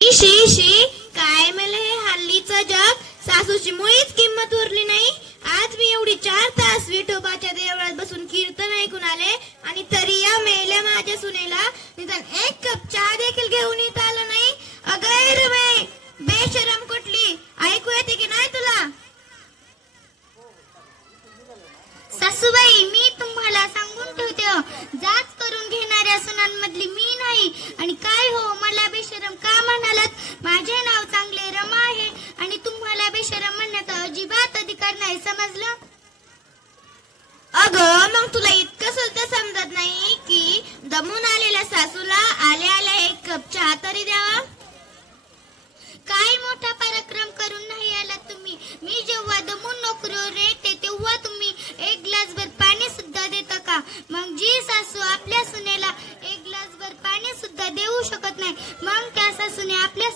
शी शी काय मला हे हल्लीचं जग? सासूची मुळीच किंमत उरली नाही. आज मी एवढी चार तास विठोबाच्या देवळात बसून कीर्तन ऐकून आले आणि तरी या मेल्या माझ्या सुनेला निदान एक कप चहा देखील घेऊन येत आलं नाही. अगैर वे बेशरम कुठली? ऐकू येते की नाही तुला? सासूबाई मी तुम्हाला सांगून ठेवते हो. जाच करून घेणाऱ्या सुनांमधली मी नाही. आणि काय हो मला बेशरम का म्हणा? नाही समजलं? अग मग तुला इतकं सुद्धा समजत नाही की दमून आलेल्या सासूला आल्या आल्या एक कप चहा तरी द्यावा? काय मोठा पराक्रम करून नाही आला तुम्ही? मी जेव्हा दमून नोकरीवर येते तेव्हा तुम्ही एक ग्लासभर पाणी सुद्धा देता का? मग जी सासू आपल्या सुनेला एक ग्लासभर पाणी सुद्धा देऊ शकत नाही मग त्या सासूने आपल्या